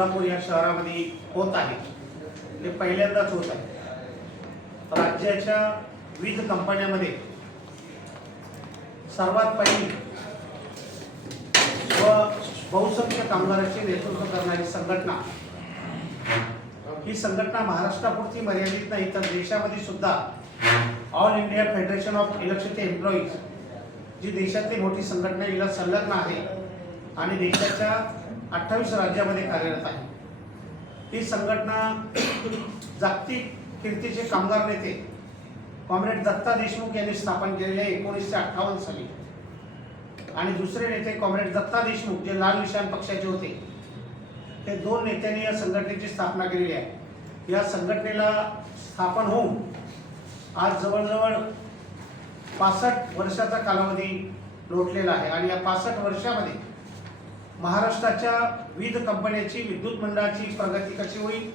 सोलापूर या शहरामध्ये होत आहे ते पहिल्यांदाच होत आहे। राज्याच्या विविध कंपन्यांमध्ये सर्वात पहिली व बहुसंख्य कामगारांचे नेतृत्व करणारी संघटना, ही संघटना महाराष्ट्रापुरती मर्यादित नाही तर देशामध्ये सुद्धा all India Federation of Electricity Employees जी देशातली मोठी संघटना हिला संलग्न आहे आणि देशाच्या 28 राज्यामध्ये कार्यरत आहे। ही संघटना जागतिक कीर्तीचे कामगार नेते कॉम्रेड दत्ता देशमुख यांनी स्थापन केलेले 1958 साली आणि दुसरे नेते कॉम्रेड दत्ता देशमुख जे लाल निशाण पक्षाचे होते, हे दोन नेत्यांनी या संघटनेची स्थापना केलेली आहे। या संघटनेला स्थापन होऊन आज जवळजवळ 65 वर्षाचा कालावधी लोटलेला आहे आणि या 65 वर्षामध्ये महाराष्ट्राच्या विविध कंपन्यांची विद्युत मंडळाची प्रगती कशी होईल,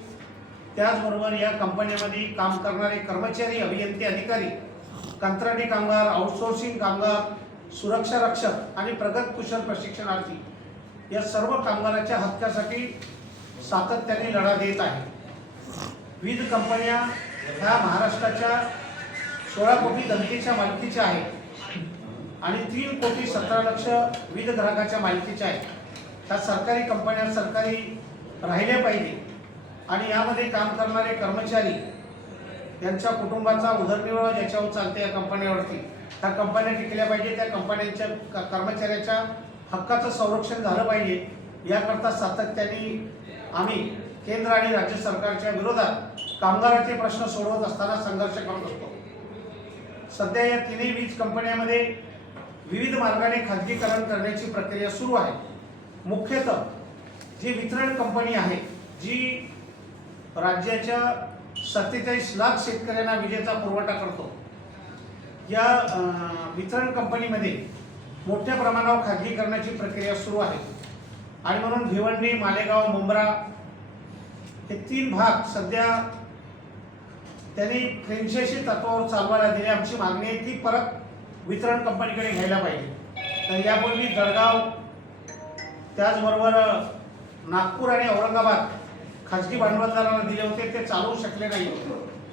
त्याचबरोबर या कंपन्यांमध्ये काम करणारे कर्मचारी, अभियंते, अधिकारी, कंत्राटी कामगार, आउटसोर्सिंग कामगार, सुरक्षा रक्षक आणि प्रगत कुशल प्रशिक्षणार्थी या सर्व कामगारांच्या हक्कासाठी सातत्याने लढा देत आहे। विविध कंपन्या ह्या महाराष्ट्राच्या 16 कोटी जनतेच्या मालकीच्या आहेत आणि 3 कोटी 17 लाख विविध ग्राहकाच्या मालकीच्या आहेत। त्या सरकारी कंपन्या सरकारी राहिल्या पाहिजे आणि यामध्ये काम करणारे कर्मचारी यांच्या कुटुंबाचा उदरनिर्वाह ज्याच्यावर चालते या कंपन्यावरती, त्या कंपन्या टिकल्या पाहिजे, त्या कंपन्यांच्या कर्मचाऱ्याच्या हक्काचं संरक्षण झालं पाहिजे। याकरता सातत्याने आम्ही केंद्र आणि राज्य सरकारच्या विरोधात कामगारांचे प्रश्न सोडवत असताना संघर्ष करत असतो। सध्या या तिन्ही वीज कंपन्यांमध्ये विविध मार्गाने खाजगीकरण करण्याची प्रक्रिया सुरू आहे। मुख्यतः जी वितरण कंपनी आहे, जी राज्याच्या 47 लाख शेतकऱ्यांना विजेचा पुरवठा करतो, या वितरण कंपनीमध्ये मोठ्या प्रमाणावर खाजगीकरणाची प्रक्रिया सुरू आहे आणि म्हणून भिवंडी, मालेगाव, मुंब्रा हे 3 भाग सध्या त्यांनी फ्रँचायझी तत्वावर चालवायला दिले। आमची मागणी आहे ती परत वितरण कंपनीकडे घ्यायला पाहिजे। तर यापूर्वी जळगाव, त्याचबरोबर नागपूर आणि औरंगाबाद खाजगी भांडवलदारांना दिले होते, ते चालवू शकले नाही।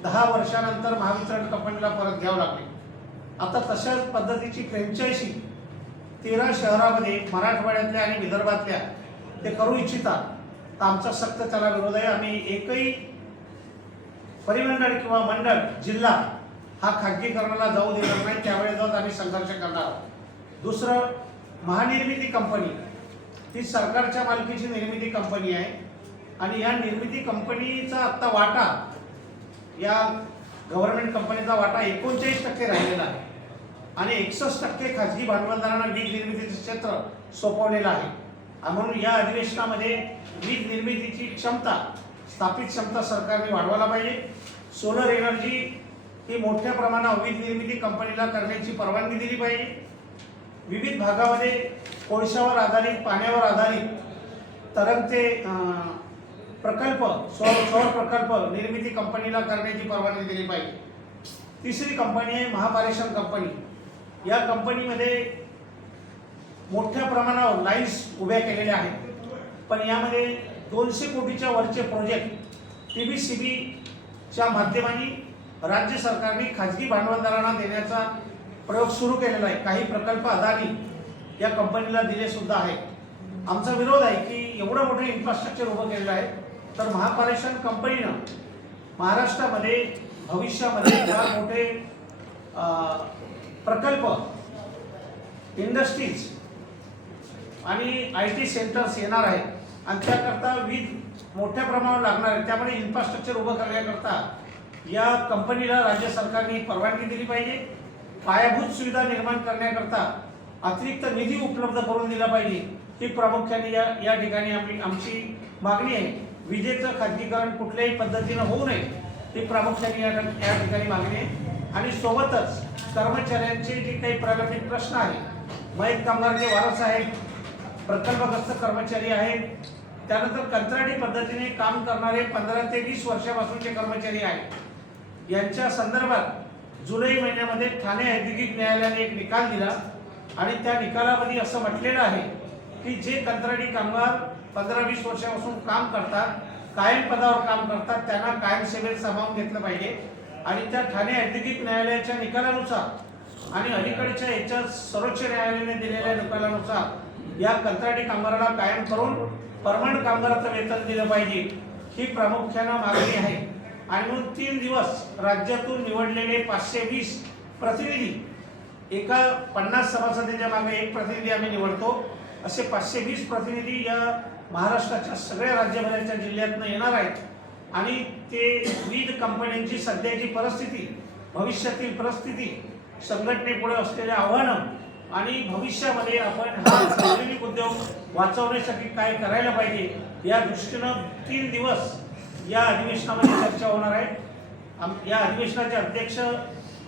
10 वर्षानंतर महावितरण कंपनीला परत घ्यावं लागले। आता तशाच पद्धतीची फ्रँचायझी 13 शहरामध्ये मराठवाड्यातल्या आणि विदर्भातल्या ते करू इच्छितात, तर आमचा सक्त त्याला विरोध आहे। आम्ही एकही परिमंडळ किंवा मंडळ, जिल्हा हा खाजगीकरणाला जाऊ देणार नाही, त्यावेळेस आम्ही संघर्ष करणार आहोत। दुसरं, महानिर्मिती कंपनी ही सरकारच्या मालकीची निर्मिती कंपनी आहे आणि या निर्मिती कंपनीचा आता वाटा, या गव्हर्नमेंट कंपनीचा वाटा 39% राहिलेला आहे आणि 61% खाजगी भांडवलदारांना वीज निर्मितीचे क्षेत्र सोपवलेलं आहे। म्हणून या अधिवेशनामध्ये वीज निर्मितीची क्षमता, स्थापित क्षमता सरकारने वाढवायला पाहिजे। सोलर एनर्जी ही मोठ्या प्रमाणावर वीज निर्मिती कंपनीला करण्याची परवानगी दिली पाहिजे। विविध भागामध्ये कोळशावर आधारित, पाण्यावर आधारित तरंगते प्रकल्प, सौर प्रकल्प निर्मिती कंपनीला करण्याची परवानगी दिली पाहिजे। तिसरी कंपनी आहे महापारेषण कंपनी। या कंपनीमध्ये मोठ्या प्रमाणावर लाईन्स उभ्या केलेल्या आहेत, पण यामध्ये 200 कोटीच्या वरचे प्रोजेक्ट TBCBच्या माध्यमाने राज्य सरकारने खाजगी भांडवलदारांना देण्याचा प्रयोग सुरू केलेला आहे। काही प्रकल्प अदानी या कंपनीला दिले सुद्धा आहे। आमचा विरोध आहे की एवढं मोठं इन्फ्रास्ट्रक्चर उभं केलेलं आहे, तर महापारेषण कंपनीनं महाराष्ट्रामध्ये भविष्यामध्ये फार मोठे प्रकल्प, इंडस्ट्रीज आणि IT सेंटर्स येणार आहेत आणि त्याकरता वीज मोठ्या प्रमाणावर लागणार आहे। त्यामुळे इन्फ्रास्ट्रक्चर उभं करण्याकरता या कंपनीला राज्य सरकारने परवानगी दिली पाहिजे। पायाभूत सुविधा निर्माण करण्याकरता अतिरिक्त निधी उपलब्ध करून दिला पाहिजे, ही प्रामुख्याने या ठिकाणी आमची मागणी आहे। विजेचं खाजगीकरण कुठल्याही पद्धतीनं होऊ नये, ही प्रामुख्याने या ठिकाणी मागणी आहे। आणि सोबतच कर्मचाऱ्यांचे जे काही प्रलंबित प्रश्न आहेत, मयत कामगारचे वारस आहेत, प्रकल्पग्रस्त कर्मचारी आहेत, त्यानंतर कंत्राटी पद्धतीने काम करणारे 15 ते 20 वर्षापासूनचे कर्मचारी आहेत, यांच्या संदर्भात जुलै महिन्यामध्ये ठाणे औद्योगिक न्यायालयाने एक निकाल दिला आणि त्या निकालामध्ये असं म्हटलेलं आहे की जे कंत्राटी कामगार 15-20 वर्षापासून काम करतात, कायम पदावर काम करतात, त्यांना कायम सेवेत सामावून घेतलं पाहिजे आणि त्या ठाणे औद्योगिक न्यायालयाच्या निकालानुसार आणि अलीकडच्या याच्या सर्वोच्च न्यायालयाने दिलेल्या निकालानुसार या कंत्राटी कामगाराला कायम करून परमनंट कामगाराचं वेतन दिलं पाहिजे, ही प्रामुख्यानं मागणी आहे. आणि म्हणून 3 दिवस राज्यातून निवडलेले 520 प्रतिनिधी, एका 50 सभासदांच्या मागे एक प्रतिनिधी आम्ही निवडतो, असे 520 प्रतिनिधी या महाराष्ट्राच्या सगळ्या राज्यभराच्या जिल्ह्यातनं येणार आहेत आणि ते विविध कंपन्यांची सध्याची परिस्थिती, भविष्यातील परिस्थिती, संघटनेपुढे असलेले आव्हानं आणि भविष्यामध्ये आपण हा औद्योगिक उद्योग वाचवण्यासाठी काय करायला पाहिजे या दृष्टीनं 3 दिवस या अधिवेशनामध्ये चर्चा होणार आहे. या अधिवेशनाचे अध्यक्ष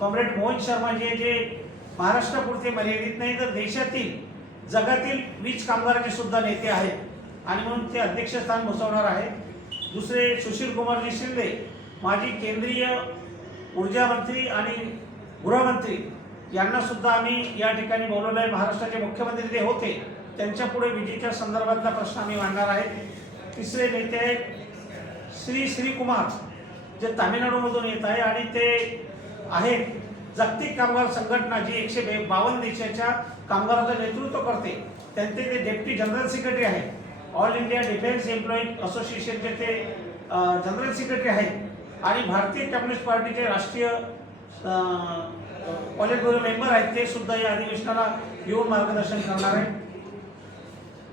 कॉम्रेड मोहन शर्मा जे महाराष्ट्रापुरते मर्यादित नाही तर देशातील, जगातील वीज कामगाराचे सुद्धा नेते आहेत आणि म्हणून ते अध्यक्षस्थान भूषवणार आहे. दुसरे सुशील कुमारजी शिंदे, माजी केंद्रीय ऊर्जा मंत्री आणि गृहमंत्री, यांना सुद्धा आम्ही या ठिकाणी बोलवलं आहे. महाराष्ट्राचे मुख्यमंत्री ते होते, त्यांच्या पुढे विजेच्या संदर्भातला प्रश्न आम्ही मांडणार आहे. तिसरे नेते आहेत श्री कुमार, जे तामिळनाडूमधून येत आहे आणि ते आहेत जागतिक कामगार संघटना, जी 152 देशाच्या कामगारांचं नेतृत्व करते. त्यांचे ते डेप्टी जनरल सेक्रेटरी आहेत. ऑल इंडिया डिफेन्स एम्प्लॉई असोसिएशनचे ते जनरल सेक्रेटरी आहेत आणि भारतीय कम्युनिस्ट पार्टीचे राष्ट्रीय पॉलिट ब्युरो मेंबर आहेत. ते सुद्धा या अधिवेशनाला येऊन मार्गदर्शन करणार आहेत.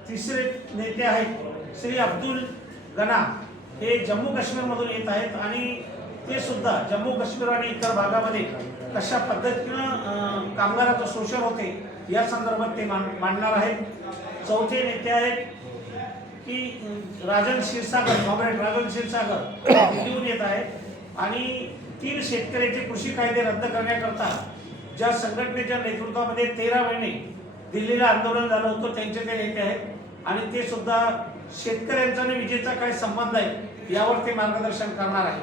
तिसरे नेते आहेत श्री अब्दुल गना, हे जम्मू काश्मीरमधून येत आहेत आणि ते सुद्धा जम्मू काश्मीर आणि इतर भागामध्ये कशा पद्धतीनं कामगाराचं शोषण होते या संदर्भात ते मांडणार आहेत. चौथे नेते आहेत की राजन क्षीरसागर, कॉम्रेड राजन क्षीरसागर, दिल्लीहून येत आहेत आणि 3 शेतकऱ्याचे कृषी कायदे रद्द करण्याकरता ज्या संघटनेच्या नेतृत्वामध्ये 13 महिने दिल्लीला आंदोलन झालं होतं, त्यांचे ते नेते आहेत आणि ते सुद्धा शेतकऱ्यांचा आणि विजेचा काय संबंध आहे यावर ते मार्गदर्शन करणार आहे.